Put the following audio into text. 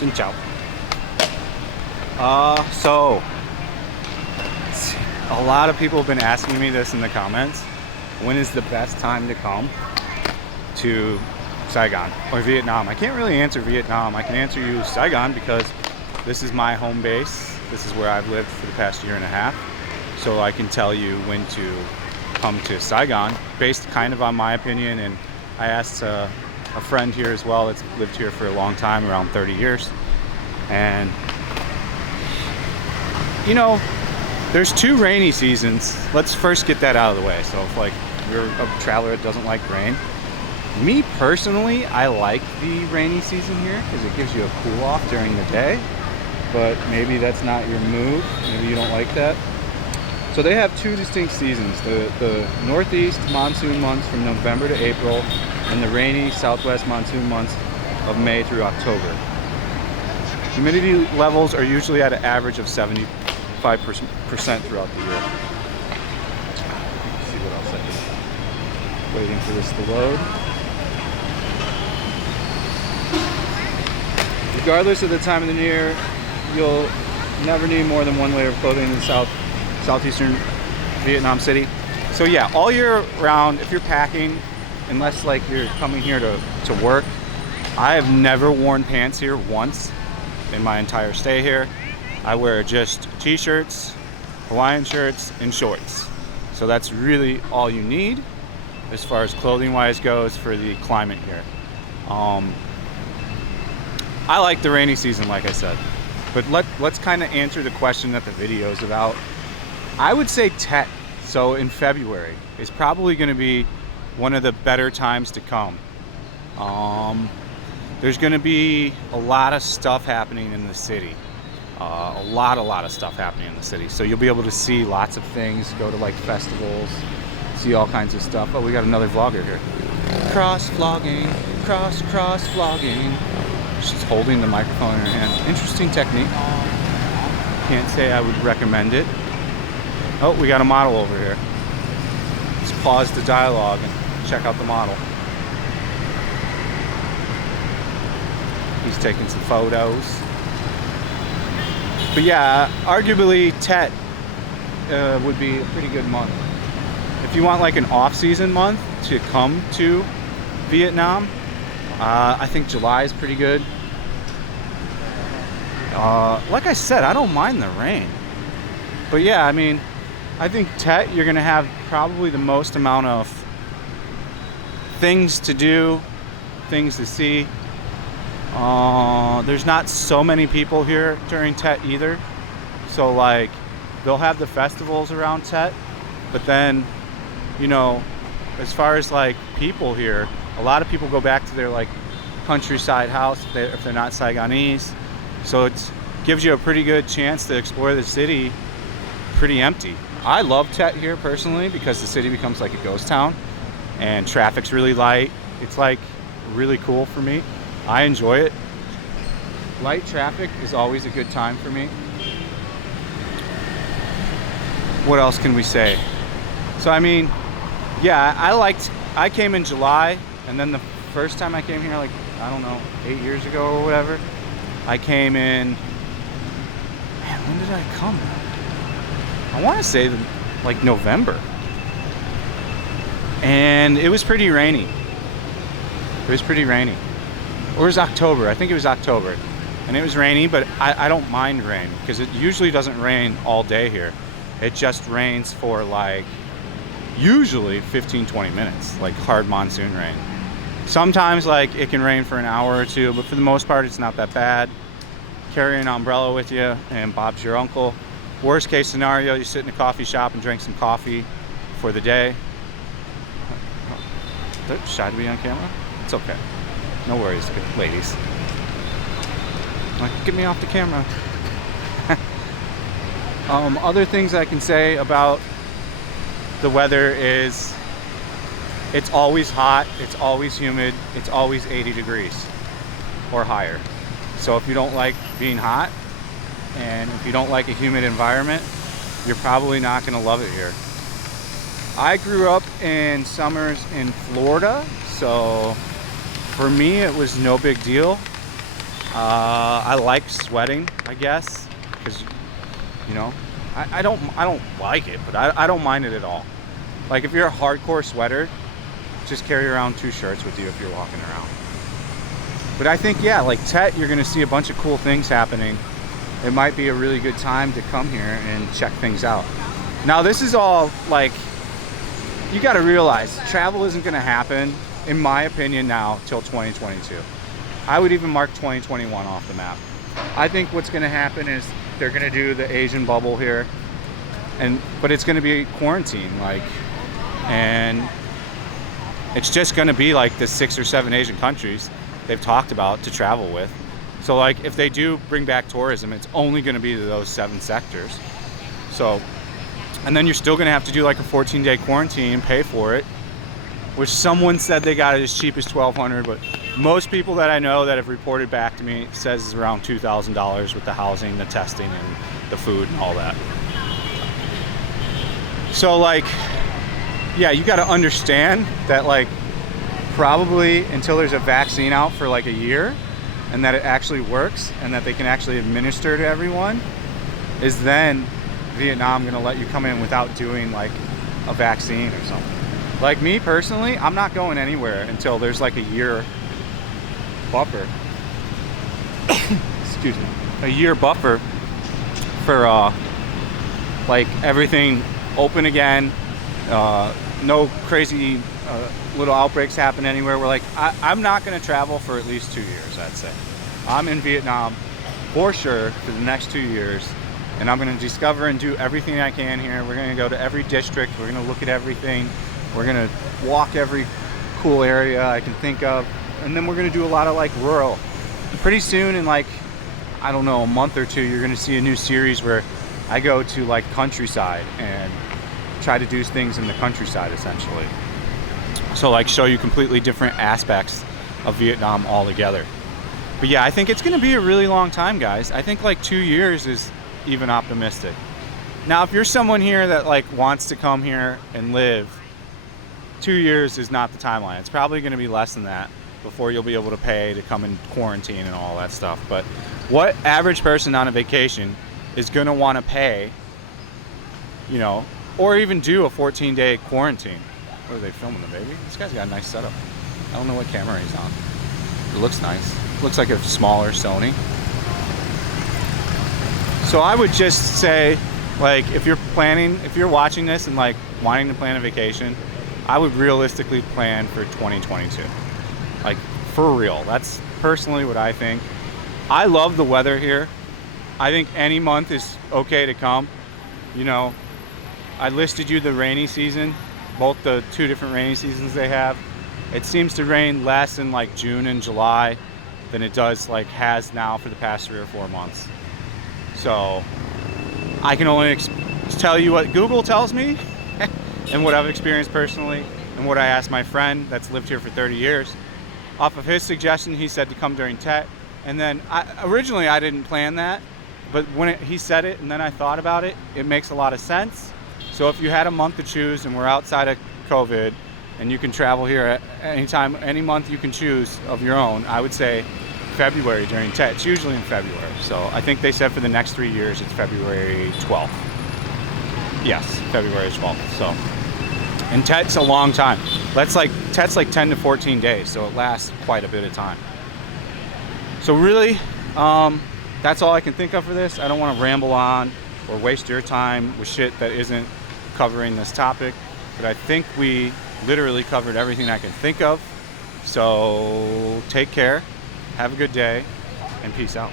Xin chào. So a lot of people have been asking me this in the comments. When is the best time to come to Saigon or Vietnam? I can't really answer Vietnam. I can answer you Saigon because this is my home base. This is where I've lived for the past year and a half. So I can tell you when to come to Saigon based kind of on my opinion. And I asked a friend here as well that's lived here for a long time, around 30 years. And you know, there's two rainy seasons. Let's first get that out of the way. So if like you're a traveler that doesn't like rain, me personally, I like the rainy season here because it gives you a cool off during the day, but maybe that's not your mood. Maybe you don't like that. So they have two distinct seasons, the northeast monsoon months from November to April and the rainy southwest monsoon months of May through October. Humidity levels are usually at an average of 75% throughout the year. Let's see what else I can. Waiting for this to load. Regardless of the time of the year, you'll never need more than one layer of clothing in southeastern Vietnam City. So yeah, all year round, if you're packing, unless like you're coming here to work, I have never worn pants here once in my entire stay here. I wear just t-shirts, Hawaiian shirts, and shorts. So that's really all you need as far as clothing wise goes for the climate here. I like the rainy season, like I said, but let's kind of answer the question that the video is about. I would say Tet, so in February, is probably going to be one of the better times to come. There's going to be a lot of stuff happening in the city. A lot of stuff happening in the city. So you'll be able to see lots of things, go to like festivals, see all kinds of stuff. Oh, we got another vlogger here. Cross-vlogging, cross-vlogging. She's holding the microphone in her hand. Interesting technique. Can't say I would recommend it. Oh, we got a model over here. Let's pause the dialogue and check out the model. He's taking some photos. But yeah, arguably Tet would be a pretty good month. If you want like an off-season month to come to Vietnam, I think July is pretty good. Like I said, I don't mind the rain. But yeah, I mean, I think Tet, you're gonna have probably the most amount of things to do, things to see. There's not so many people here during Tet either. So like, they'll have the festivals around Tet, but then, you know, as far as like people here, a lot of people go back to their like countryside house if they're not Saigonese. So it gives you a pretty good chance to explore the city pretty empty. I love Tet here personally because the city becomes like a ghost town and traffic's really light. It's like really cool for me. I enjoy it. Light traffic is always a good time for me. What else can we say? So I mean, yeah, I came in July, and then the first time I came here, like, I don't know, 8 years ago or whatever, I came in, man, when did I come? I want to say like November. And it was pretty rainy. It was pretty rainy. Or it was October, I think it was October. And it was rainy, but I don't mind rain because it usually doesn't rain all day here. It just rains for like, usually 15-20 minutes, like hard monsoon rain. Sometimes like it can rain for an hour or two, but for the most part it's not that bad. Carry an umbrella with you and Bob's your uncle. Worst case scenario, you sit in a coffee shop and drink some coffee for the day. Shy to be on camera? It's okay. No worries, ladies. Like, get me off the camera. Other things I can say about the weather is it's always hot, it's always humid, it's always 80 degrees or higher. So if you don't like being hot and if you don't like a humid environment, you're probably not going to love it here. I grew up in summers in Florida, so for me it was no big deal. I like sweating, I guess, because, you know, I don't like it, but I don't mind it at all. Like, if you're a hardcore sweater, just carry around 2 shirts with you if you're walking around. But I think, yeah, like Tet, you're gonna see a bunch of cool things happening. It might be a really good time to come here and check things out. Now, this is all, like, you gotta realize, travel isn't gonna happen, in my opinion now, till 2022. I would even mark 2021 off the map. I think what's gonna happen is they're gonna do the Asian bubble here, but it's gonna be quarantine, like, and it's just gonna be like the 6 or 7 Asian countries they've talked about to travel with. So, like, if they do bring back tourism, it's only gonna be to those 7 sectors. So, and then you're still gonna have to do like a 14-day quarantine and pay for it, which someone said they got it as cheap as $1,200, but most people that I know that have reported back to me says it's around $2,000 with the housing, the testing, and the food and all that. So, like, yeah, you got to understand that, like, probably until there's a vaccine out for like a year and that it actually works and that they can actually administer to everyone, is then Vietnam going to let you come in without doing like a vaccine or something. Like, me personally, I'm not going anywhere until there's like a year buffer. Excuse me. A year buffer for like everything open again. No crazy little outbreaks happen anywhere. We're like, I'm not going to travel for at least 2 years, I'd say. I'm in Vietnam for sure for the next 2 years, and I'm going to discover and do everything I can here. We're going to go to every district. We're going to look at everything. We're going to walk every cool area I can think of, and then we're going to do a lot of like rural. Pretty soon, in like, I don't know, a month or 2, you're going to see a new series where I go to like countryside and try to do things in the countryside, essentially. So, like, show you completely different aspects of Vietnam altogether. But yeah, I think it's going to be a really long time, guys. I think like 2 years is even optimistic. Now, if you're someone here that like wants to come here and live, 2 years is not the timeline. It's probably going to be less than that before you'll be able to pay to come in quarantine and all that stuff. But what average person on a vacation is going to want to pay, you know, or even do a 14-day quarantine? What are they filming, the baby? This guy's got a nice setup. I don't know what camera he's on. It looks nice. Looks like a smaller Sony. So I would just say, like, if you're watching this and like wanting to plan a vacation, I would realistically plan for 2022. Like, for real. That's personally what I think. I love the weather here. I think any month is okay to come. You know, I listed you the rainy season, both the 2 different rainy seasons they have. It seems to rain less in like June and July than it does like has now for the past 3 or 4 months. So I can only tell you what Google tells me and what I've experienced personally and what I asked my friend that's lived here for 30 years. Off of his suggestion, he said to come during Tet. And then originally I didn't plan that, but when he said it and then I thought about it, it makes a lot of sense. So if you had a month to choose and we're outside of COVID and you can travel here at any time, any month you can choose of your own, I would say February during Tet. It's usually in February. So I think they said for the next 3 years it's February 12th. Yes, February 12th. So, and Tet's a long time. Tet's like 10 to 14 days, so it lasts quite a bit of time. So really, that's all I can think of for this. I don't want to ramble on or waste your time with shit that isn't covering this topic, but I think we literally covered everything I can think of. So take care, have a good day, and peace out.